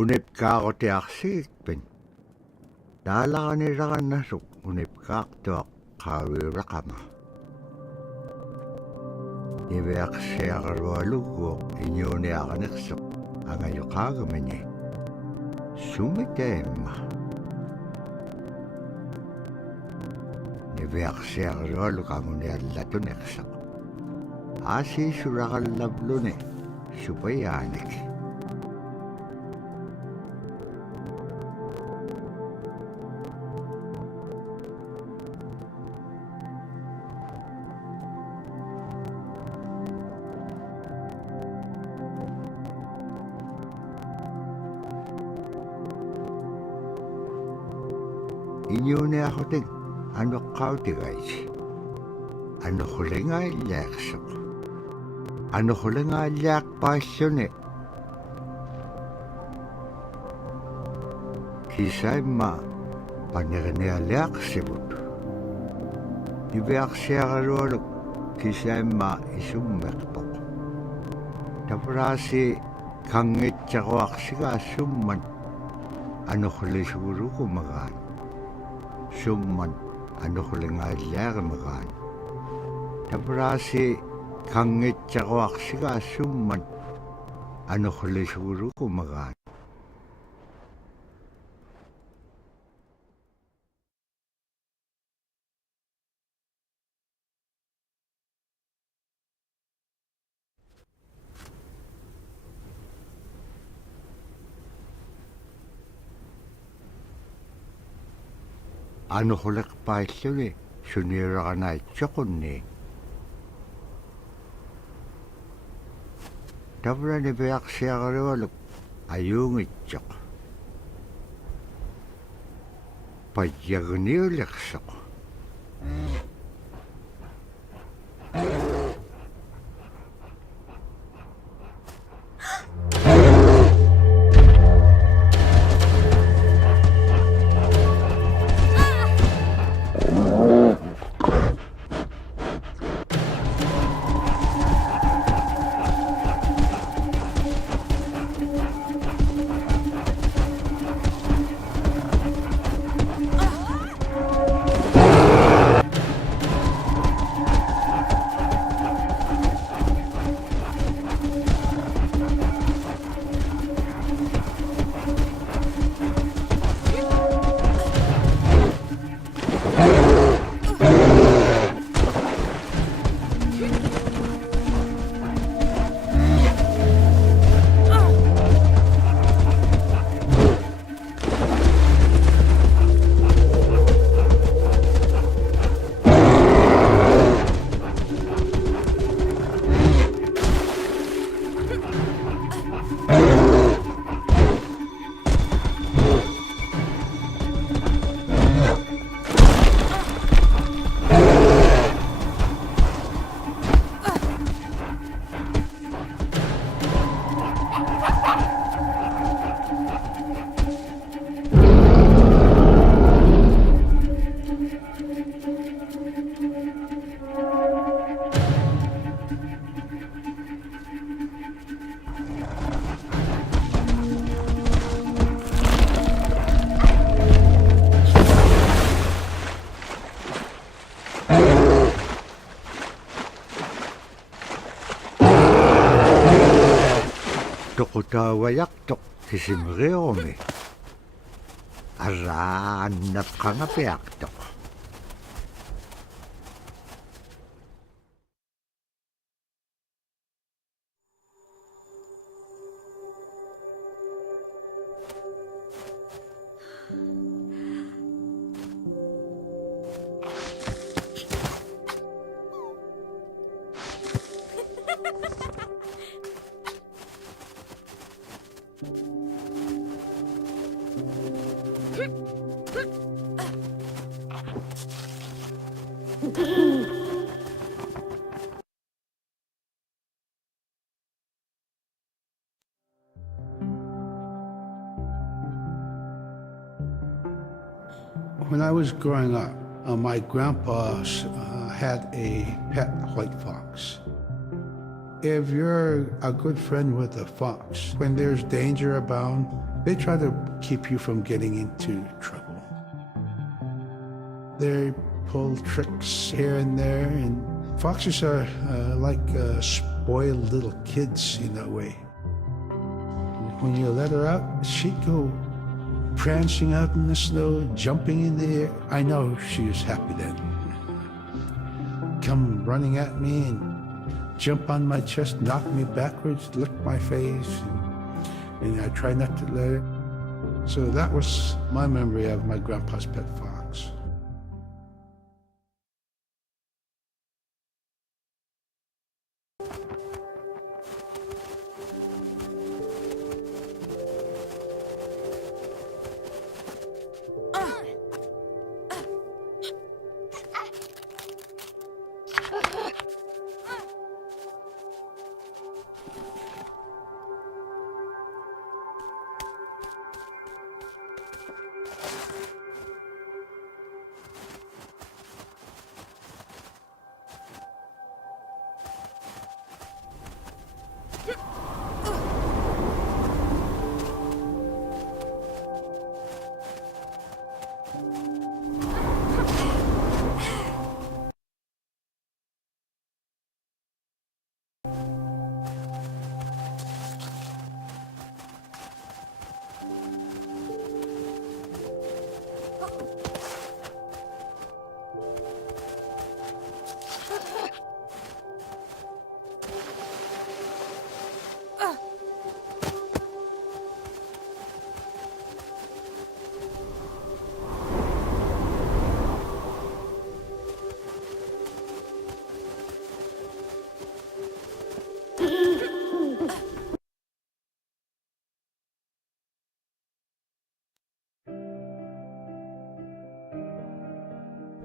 unipkaaqutiarsigikpin taalaqanilaqannasuk unipkaaqtuaq qaaviuraqama niviaqsiaqarualugguuq iñuuniaqaniqsuq angayoqaagamani sumitaimma niviaqsiaqarualuk anguniallatuneqsaq aasiisuraqallavluni supayaanik iñuuniaqhutik anuqqautigaisi anuqqulingaaliaqsuq anuqqulingaaliaqpaalluni kisaimma paniqinialiaqsivut niviaqsiaqarualuk kisaimma isummeqpoq tavraasi kangitsaquaqsigaasumman anuqqulisugurukumagaan summan anuqqulingaaliaqamagaan tavraasi kangitsaquaqsigaasumman anuqqulisugurukumagaan anuqquliqpaalluni suniuraqanaitsoqunni tavrani viaqsiaqarualuk ayuungitsoq payyagniuliqsoq tuqutaawayaqtoq kisimriumi arraannapqangapiaqtoq When I was growing up, my grandpa had a pet white fox. If you're a good friend with a fox, when there's danger abound, They try to keep you from getting into trouble. They pull tricks here and there, and foxes are like spoiled little kids in a way. When you let her out, she'd go prancing out in the snow, jumping in the air. I know she was happy then. Come running at me and jump on my chest, knock me backwards, lick my face, and I try not to let her. So that was my memory of my grandpa's pet fox.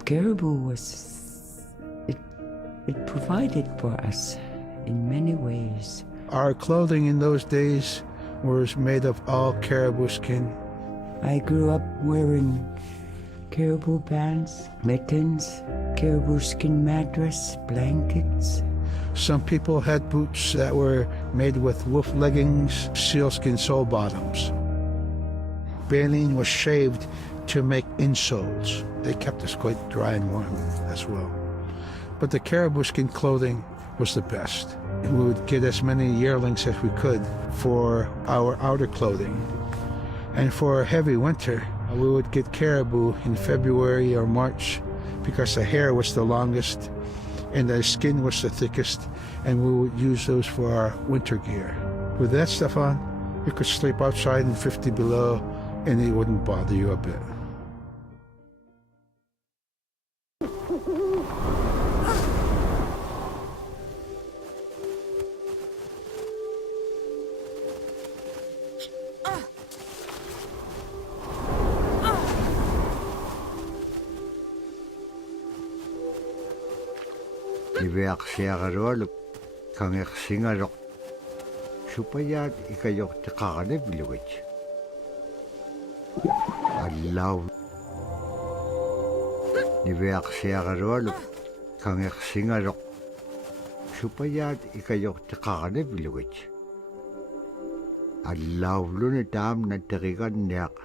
Caribou it provided for us in many ways. Our clothing in those days was made of all caribou skin. I grew up wearing caribou pants, mittens, caribou skin mattress, blankets. Some people had boots that were made with wolf leggings, sealskin sole bottoms. Baleen was shaved to make insoles. They kept us quite dry and warm as well. But the caribou skin clothing was the best. We would get as many yearlings as we could for our outer clothing. And for a heavy winter, we would get caribou in February or March because the hair was the longest and the skin was the thickest, and we would use those for our winter gear. With that stuff on, you could sleep outside in 50 below and it wouldn't bother you a bit. Ивиарсиагалуалук кангерсингалоқ супаяат икайортеқаранавилугит аллау ивиарсиагалуалук кангерсингалоқ супаяат икайортеқаранавилугит аллаулуна таамна териганниақ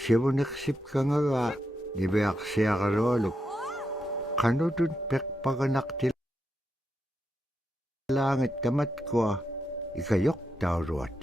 сивунерсипкангага ивиарсиагалуалук qanutun peqpaqanaqtilaangit tamatkua ikayoqtauruat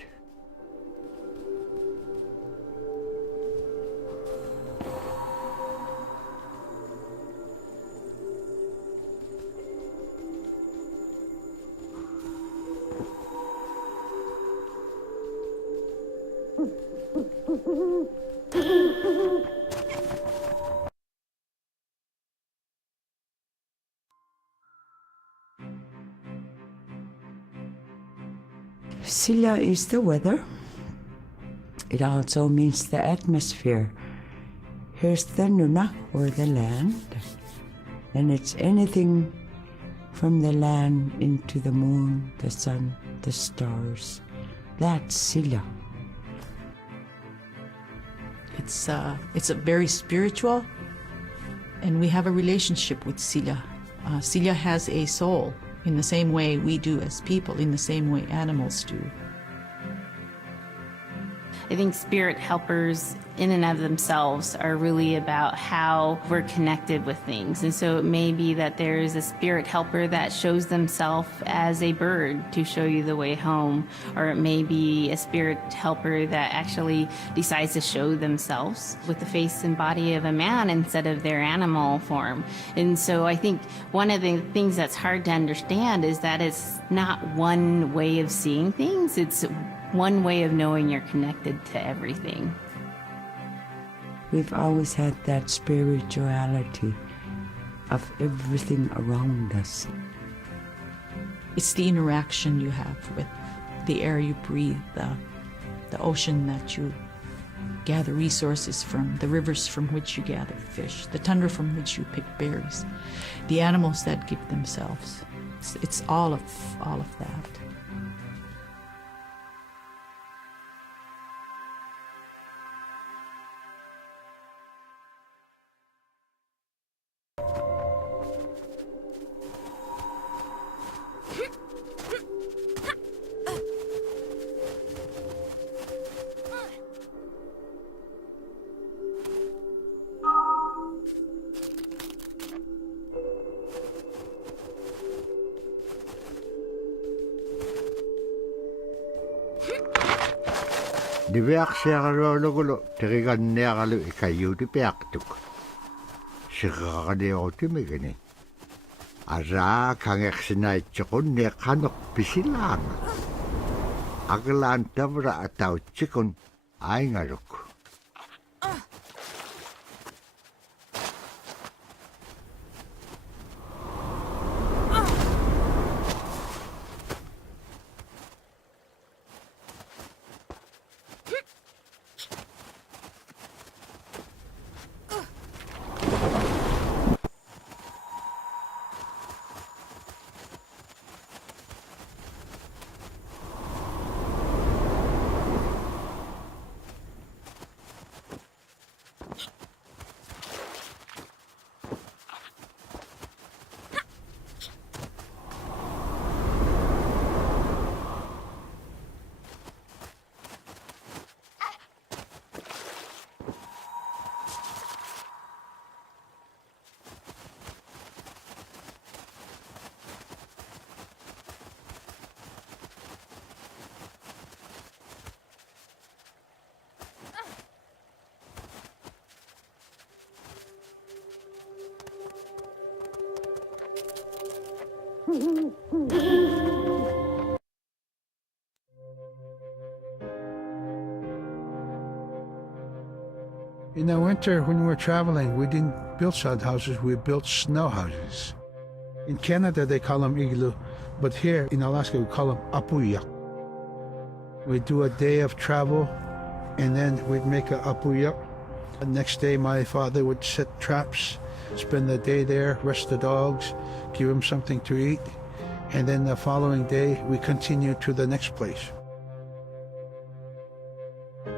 Silla is the weather. It also means the atmosphere. Here's the nuna, or the land. And it's anything from the land into the moon, the sun, the stars. That's Silla. It's a very spiritual, and we have a relationship with Silla. Silla has a soul in the same way we do as people, in the same way animals do. I think spirit helpers in and of themselves are really about how we're connected with things. And so it may be that there is a spirit helper that shows themselves as a bird to show you the way home, or it may be a spirit helper that actually decides to show themselves with the face and body of a man instead of their animal form. And so I think one of the things that's hard to understand is that it's not one way of seeing things, it's one way of knowing you're connected to everything. We've always had that spirituality of everything around us. It's the interaction you have with the air you breathe, the ocean that you gather resources from, the rivers from which you gather fish, the tundra from which you pick berries, the animals that give themselves. It's all of that. Diviaqsiaqalualuгulu teriganniaqalu ikayuuti piaqtuk. Siqaqaniutimigani. Araa kangeqsinaitsuqunni qanuq pisilaanga. Aglaan tavra atautsikun aingaruk. In the winter, when we were traveling, we didn't build sod houses, we built snow houses. In Canada, they call them igloo, but here in Alaska, we call them apuyak. We'd do a day of travel, and then we'd make a apuyak. The next day, my father would set traps, spend the day there, rest the dogs, give them something to eat, and then the following day, we continued to the next place.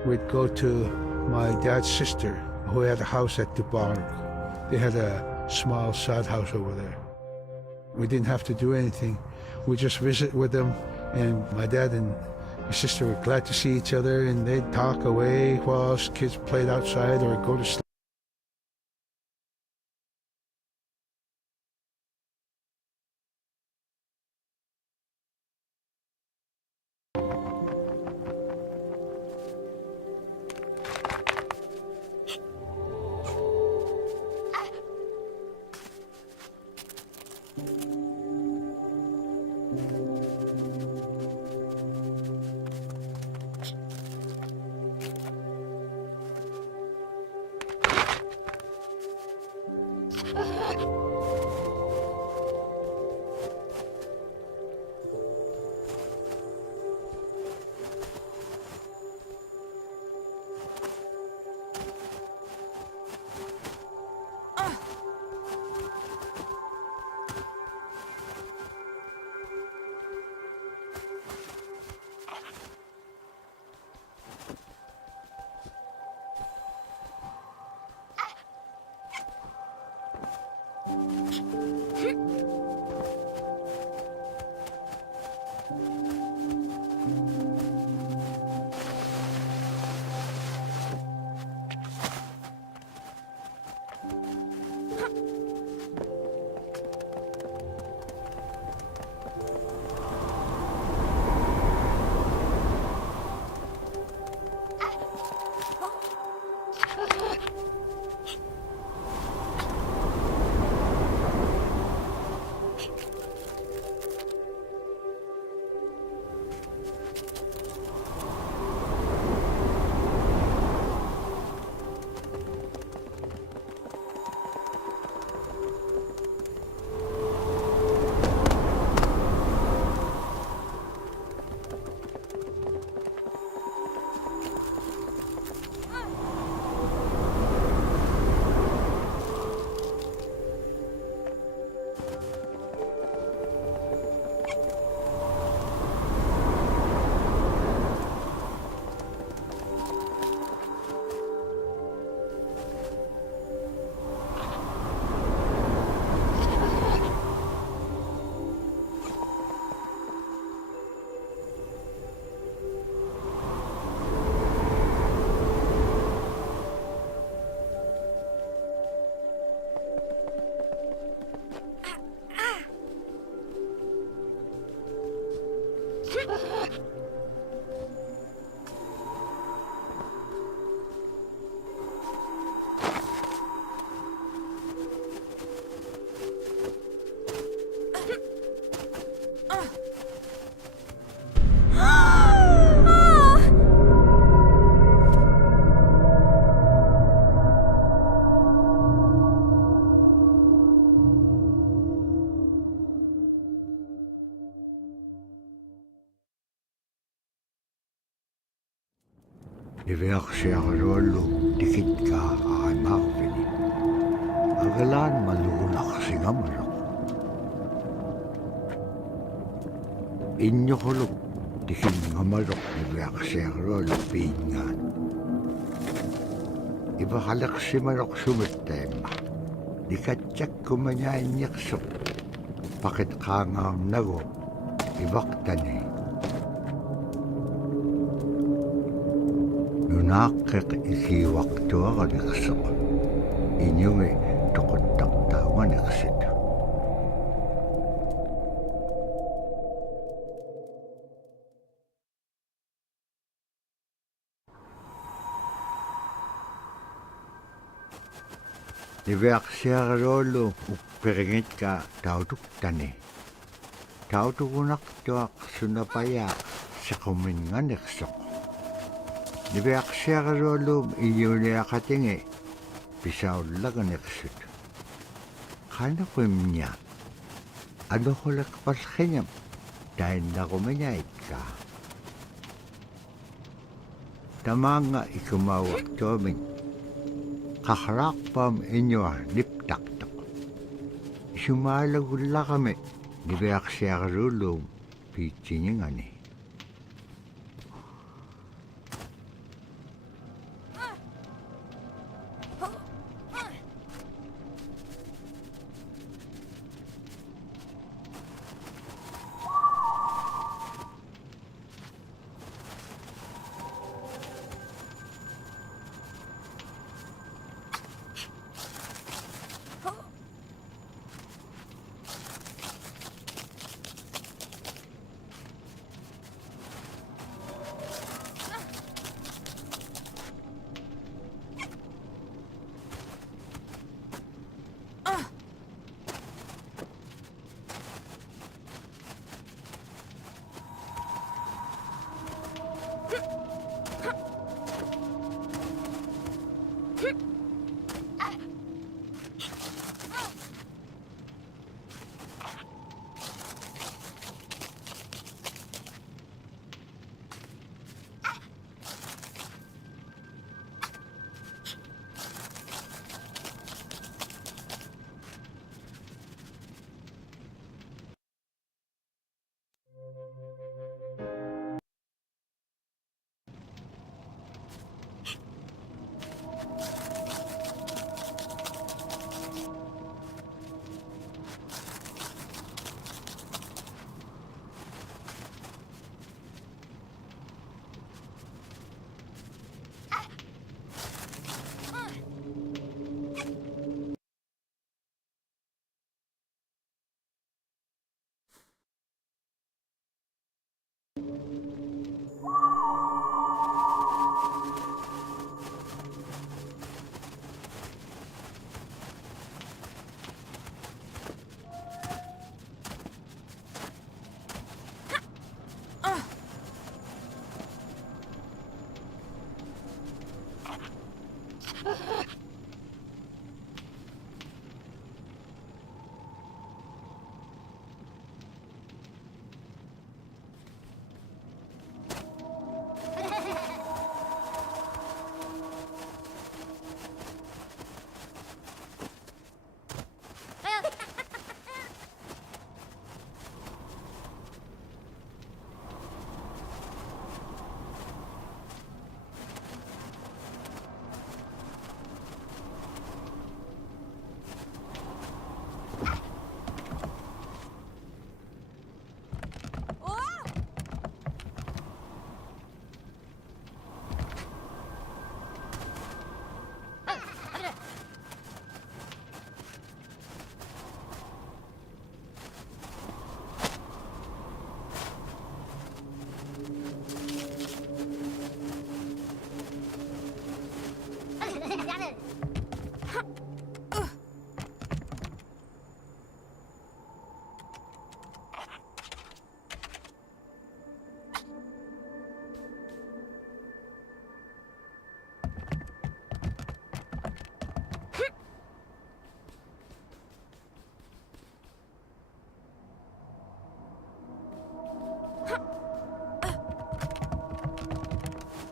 We'd go to my dad's sister, who had a house at Dubai. They had a small sod house over there. We didn't have to do anything. We just visit with them, and my dad and my sister were glad to see each other, and they'd talk away while us kids played outside or go to sleep. Iviaksiaqaruallu tikitka aqaimaarvini. Agalaan maluunaqsingamaraq. Inñuquluk tikinngamaloq iviaksiaqaruallu piingaan. Ivaqaleqsimaloq sumittaimma. Nikatjakkumañainniqsuq. Pakitqaangaarnagu ivaqtani. Nunaaqqiq ikiwaqtuaqaniqsuq. Iñungi toquttaqtauganiqsit. Niviaqsiaqaruallu uppiringitka tautuktani. Tautugunaqtuaq sunapayaaq siquminganiqsuq. Niviaqsiaqaruallum iñuniaqatingi pisaullaganiqsut. Qanaquimña anuqulaqpallqiñam tainnaqumiñaitka. Tamaanga ikumauaqtuamin qaqraaqpam iñua niptaqtaq. Isumaalagullaqami niviaqsiaqarullum piitsiñingani.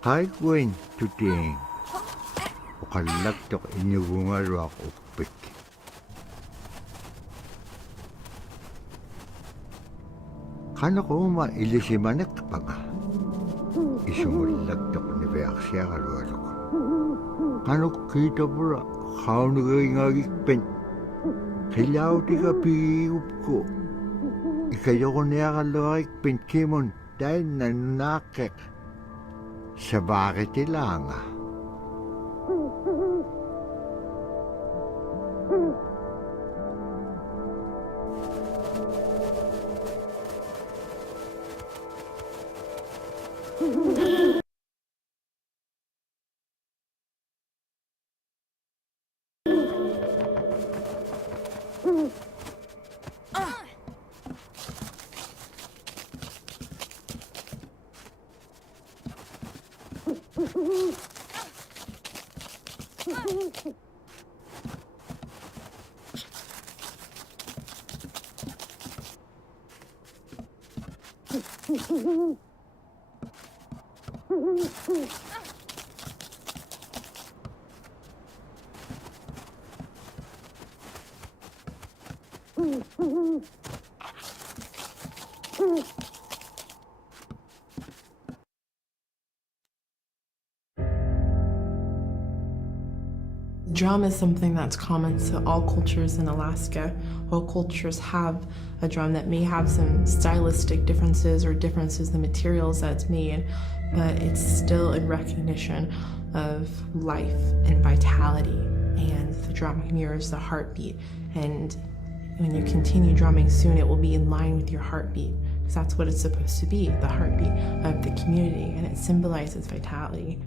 Haikuin tuting uqallaktoq iñugungaruaq uppik qanoquma ilisimaneqpaqa isumullaktoq niviaqsiaqarualuq qanoq kiitapura qaunugingagikpen qillautiga piigupku ikayoquniaqalluarikpen kimun tainnanunaaqeq sabaaqitilaanga Drum is something that's common to all cultures in Alaska. All cultures have a drum that may have some stylistic differences or differences in the materials that it's made, but it's still in recognition of life and vitality. And the drum mirrors the heartbeat. And when you continue drumming soon, it will be in line with your heartbeat, because that's what it's supposed to be, the heartbeat of the community, and it symbolizes vitality.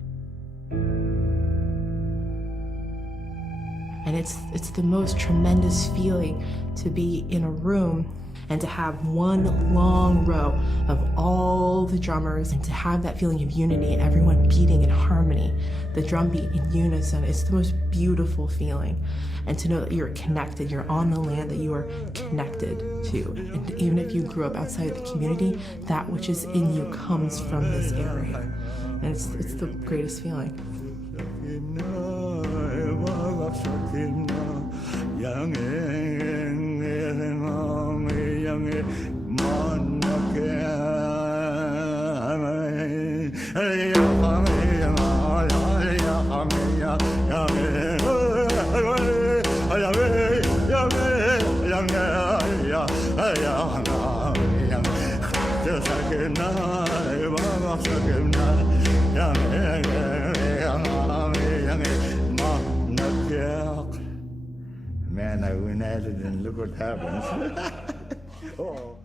And it's the most tremendous feeling to be in a room and to have one long row of all the drummers and to have that feeling of unity, everyone beating in harmony, the drum beat in unison. It's the most beautiful feeling. And to know that you're connected, you're on the land that you are connected to. And even if you grew up outside of the community, that which is in you comes from this area. And it's the greatest feeling. Man, I went at it and look what happens. Oh.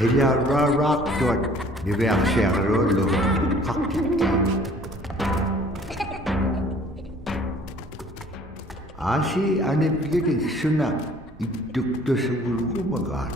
Kaya rarak tuat di biang siang rolo. Asi ane pikir suna iduk tu sebulu magan.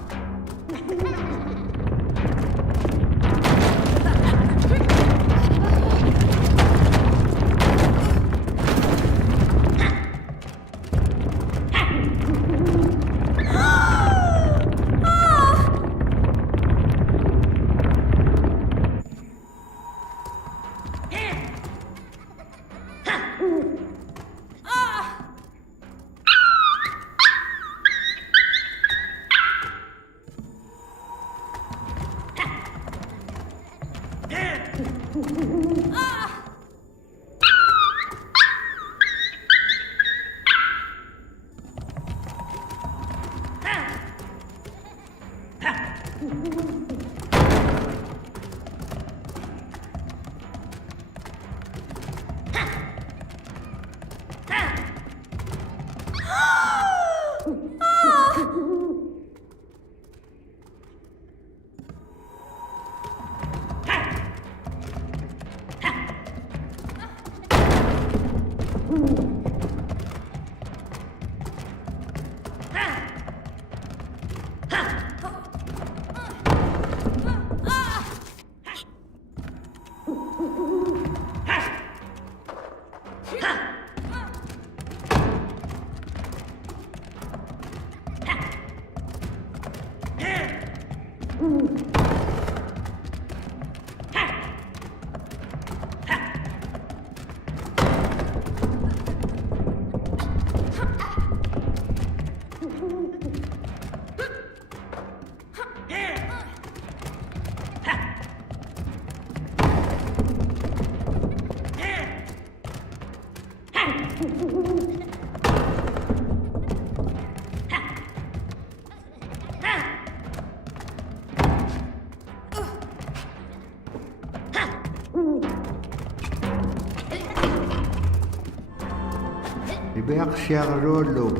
Ibak siya rolo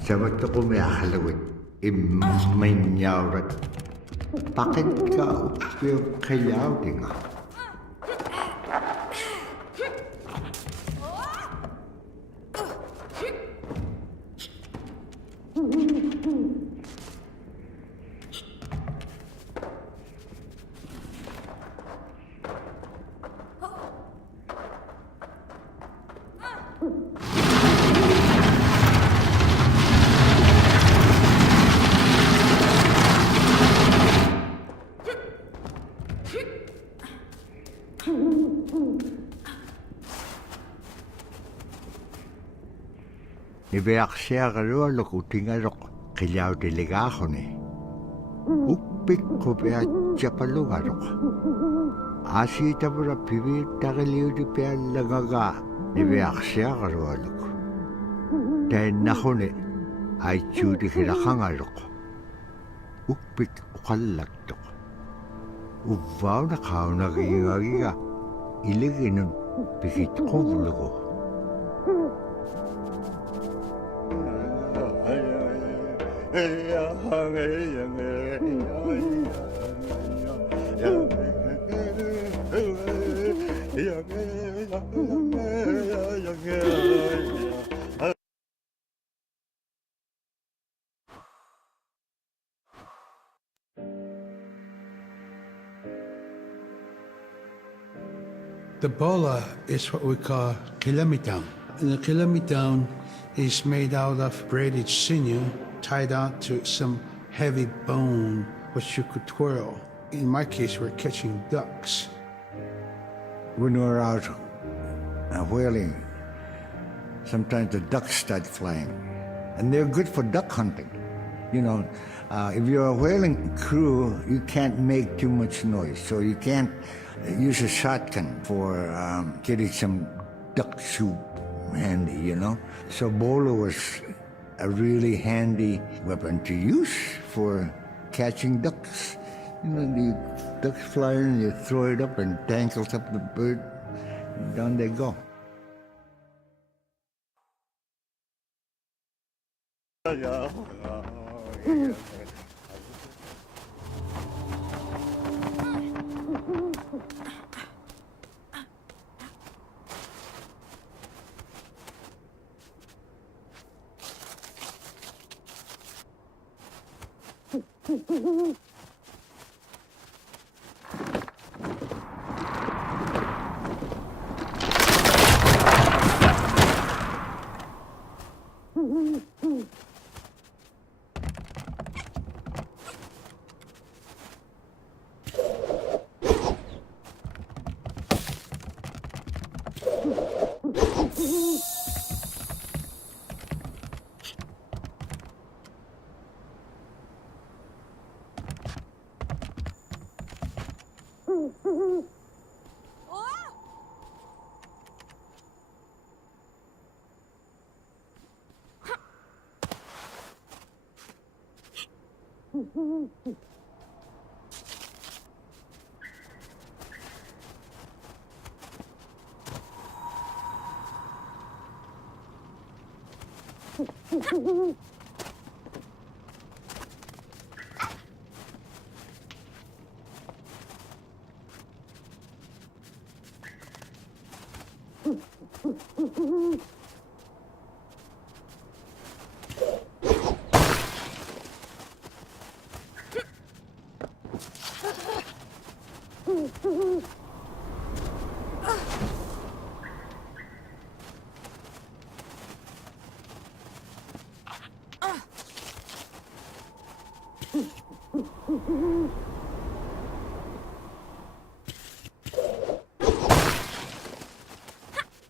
sa bato ko may akalawit imanyawrat pakit ka upyo kayaw di nga. Ibak siya rolo kutingarok kayaw delegaho ni. Upik ko pia japalungarok. Asi tabura pibi takiliw di pia lagaga. Ibak siya rolo. Dahil nako ni ay chudi kirakangarok. Upik ukalagtok. Uvaw na kao nagigagiga. Iligin nun pikit ko vlogo. The bola is what we call kilamitan. And the kilamitan is made out of braided sinew tied out to some heavy bone which you could twirl. In my case, we're catching ducks. When we're out whaling, sometimes the ducks start flying. And they're good for duck hunting. You know, if you're a whaling crew, you can't make too much noise. So you can't use a shotgun for getting some duck soup handy, you know. So bola was a really handy weapon to use for catching ducks. You know, the ducks fly in, you throw it up and tangles up the bird, and down they go.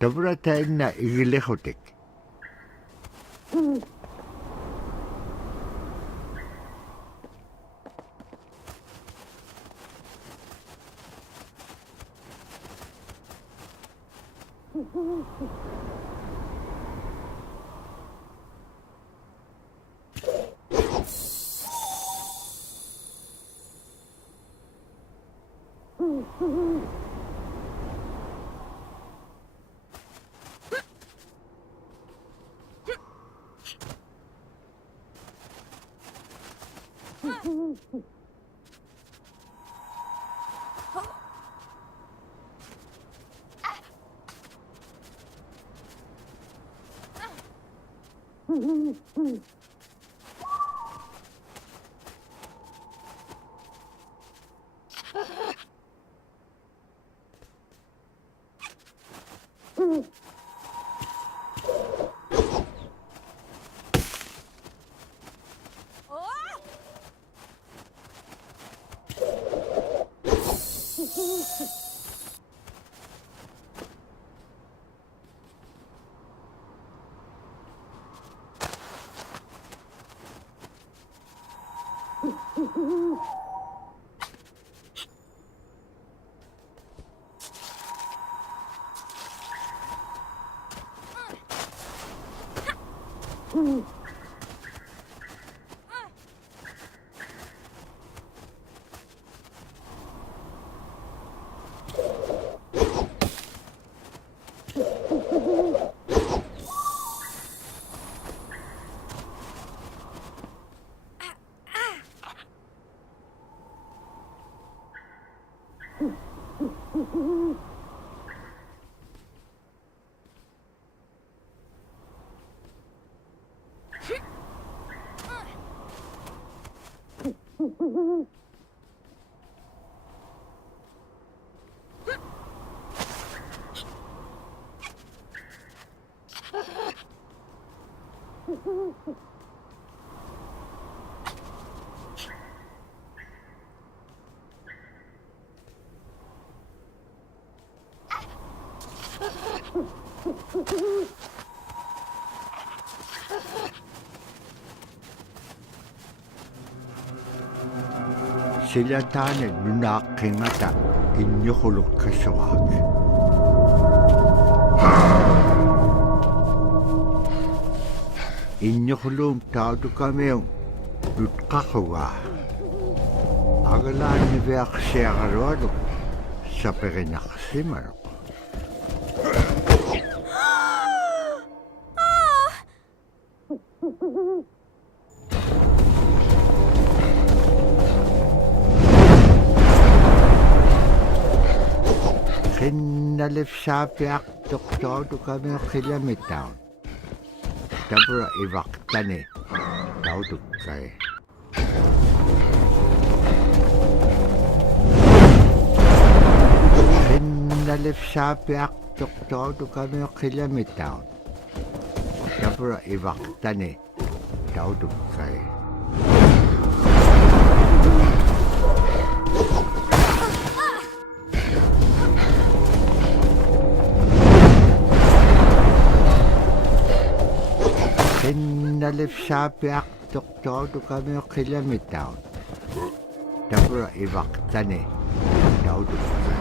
Dobra tayo na igilehotik. Sila taanid nunaakkingata innyuhulukkassuaak. Innyuhulum tautukamiung nutqaqqugaa. Agalaanniviaqsiaqalualuk saperinaqsimaluk. Qinnalifsaapiaq toqtautukamiuq qilamitaun. Tabra ivaqtani tautukkai. Qinnalifsaapiaq toqtautukamiuq qilamitaun. Tabra ivaqtani tautukkai. Qinnalifsaapiaq toqtautukamiuq qilamitaun. Tabra ivaqtani tautukkai.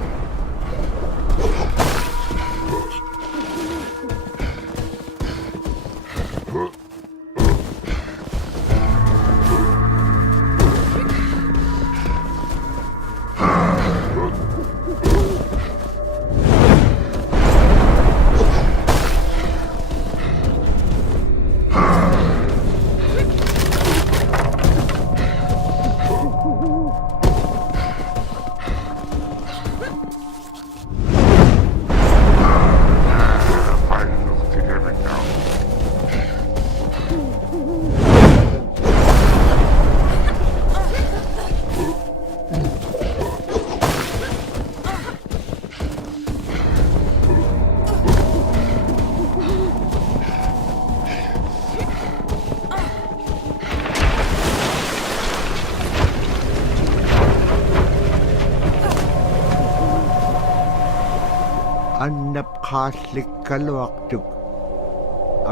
Annapqaallikkaluaqtuk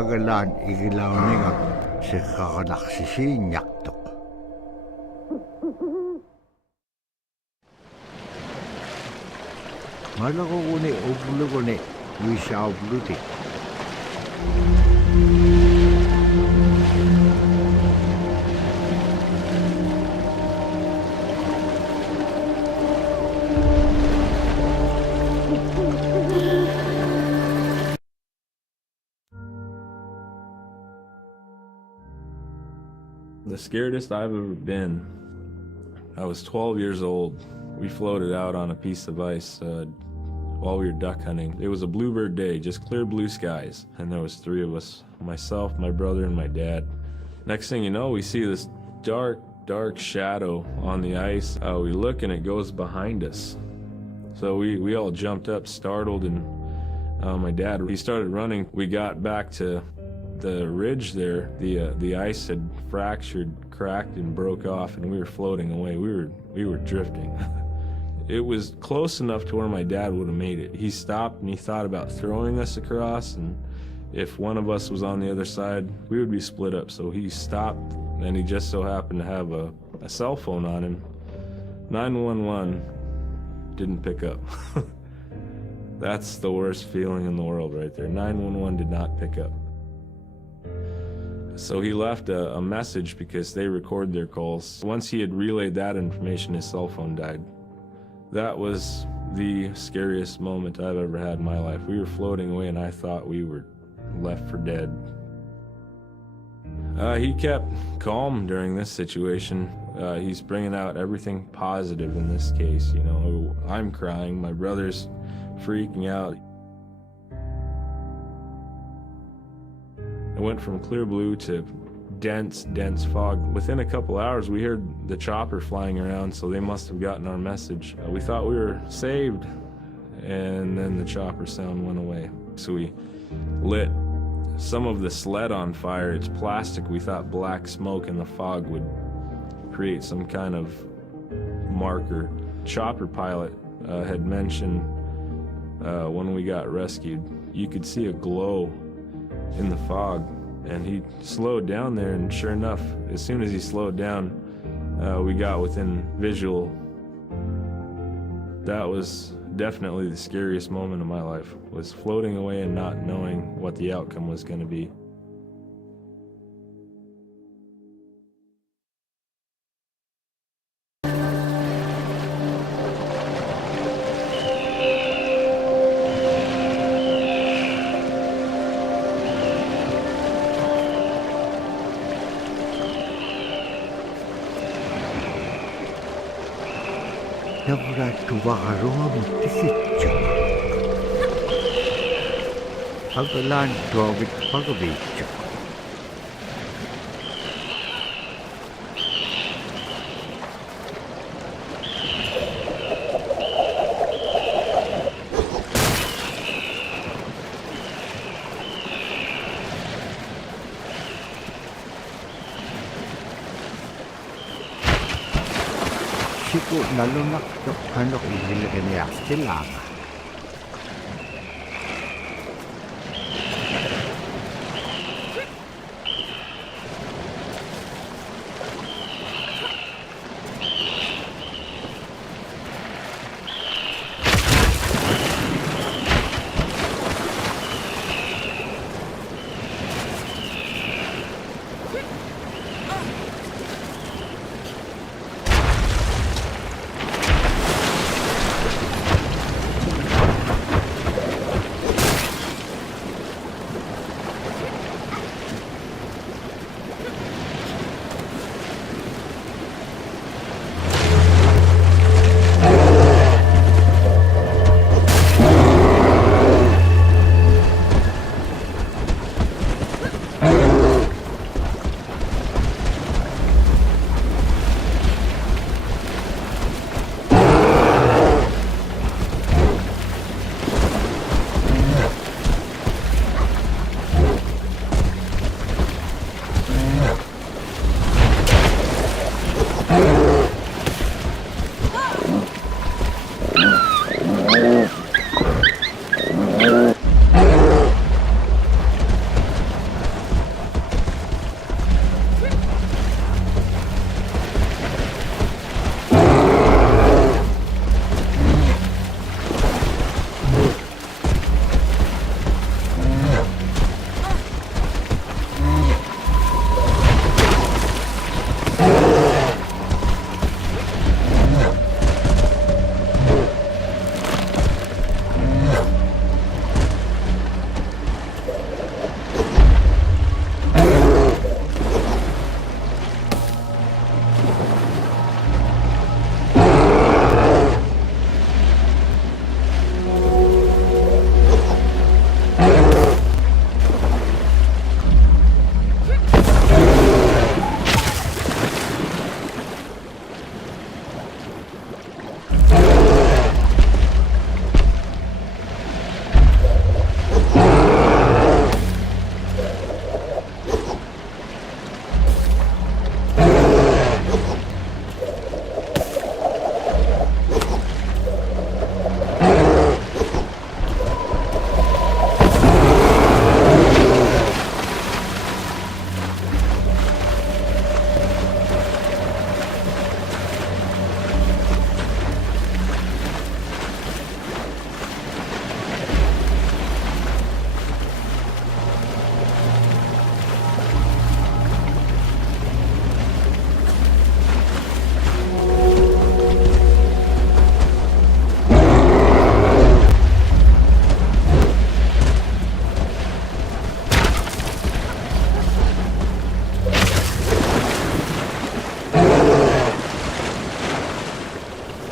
agalaan igilauningak siqqaqanaqsisiinnyaqtuq. Malaquguni upluguni wisauplutik. The scaredest I've ever been, I was 12 years old. We floated out on a piece of ice while we were duck hunting. It was a bluebird day, just clear blue skies. And there was 3 of us, myself, my brother, and my dad. Next thing you know, we see this dark shadow on the ice. We look and it goes behind us. So we all jumped up, startled, and my dad, he started running. We got back to the ridge there. The ice had fractured, cracked, and broke off, and we were floating away. We were drifting. It was close enough to where my dad would have made it. He stopped and he thought about throwing us across, and if one of us was on the other side, we would be split up. So he stopped, and he just so happened to have a cell phone on him. 911 didn't pick up. That's the worst feeling in the world right there. 911 did not pick up. So he left a message because they record their calls. Once he had relayed that information, his cell phone died. That was the scariest moment I've ever had in my life. We were floating away and I thought we were left for dead. He kept calm during this situation. He's bringing out everything positive in this case. You know, I'm crying, my brother's freaking out. It went from clear blue to dense fog. Within a couple hours, we heard the chopper flying around, so they must have gotten our message. We thought we were saved, and then the chopper sound went away. So we lit some of the sled on fire. It's plastic. We thought black smoke in the fog would create some kind of marker. Chopper pilot had mentioned when we got rescued, you could see a glow in the fog, and he slowed down there, and sure enough, as soon as he slowed down, we got within visual. That was definitely the scariest moment of my life, was floating away and not knowing what the outcome was going to be. Devra tuvaruha mutisitchu. Hagalan drovit pagavichu. Siku nalunak to kanok ibilagay niya stilanga.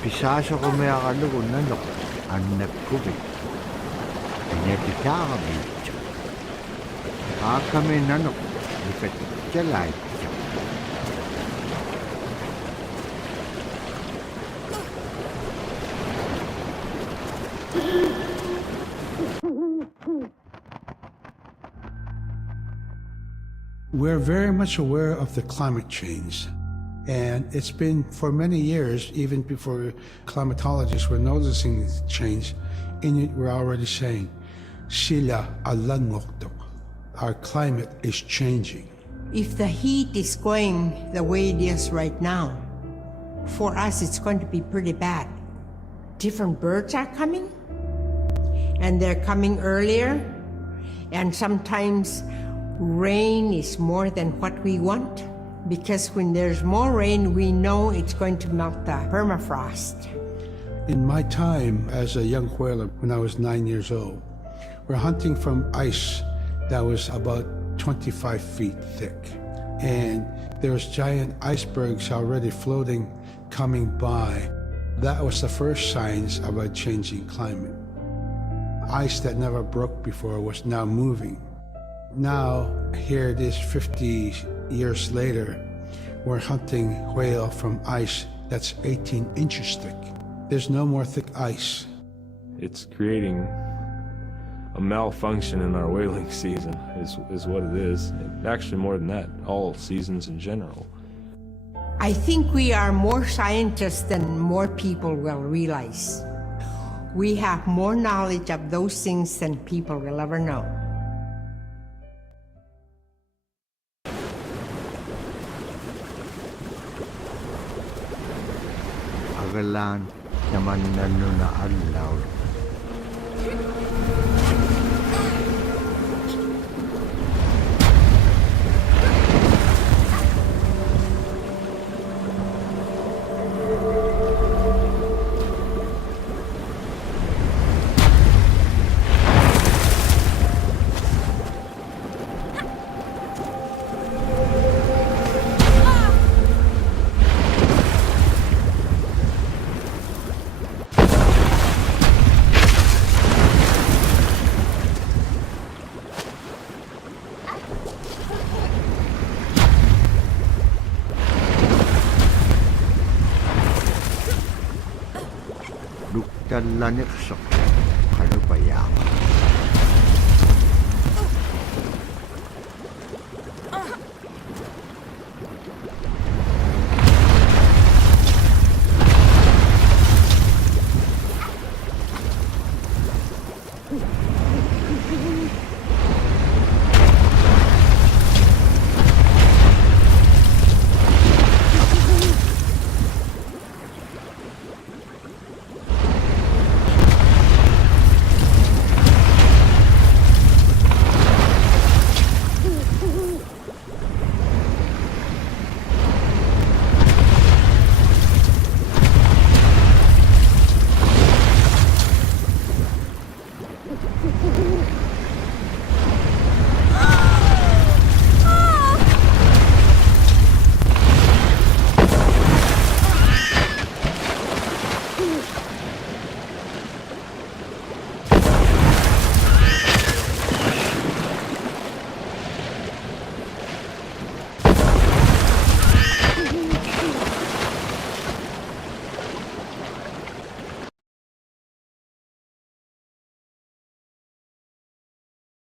Pisaso ko may akalugon na nok, anak ko ba? Pinapita ka ba ito? Kami na nok, lipat jalay ito. We're very much aware of the climate change. And it's been for many years, even before climatologists were noticing this change, Inuit were already saying, Sila alangoktok. Our climate is changing. If the heat is going the way it is right now, for us it's going to be pretty bad. Different birds are coming, and they're coming earlier, and sometimes rain is more than what we want, because when there's more rain, we know it's going to melt the permafrost. In my time as a young whaler, when I was 9 years old, we're hunting from ice that was about 25 feet thick. And there's giant icebergs already floating, coming by. That was the first signs of a changing climate. Ice that never broke before was now moving. Now, here it is 50 years later, we're hunting whale from ice that's 18 inches thick. There's no more thick ice. It's creating a malfunction in our whaling season is what it is. Actually more than that, all seasons in general. I think we are more scientists than more people will realize. We have more knowledge of those things than people will ever know. Agalan naman na adlaw. Duktan lanik sok, kano pa yaman.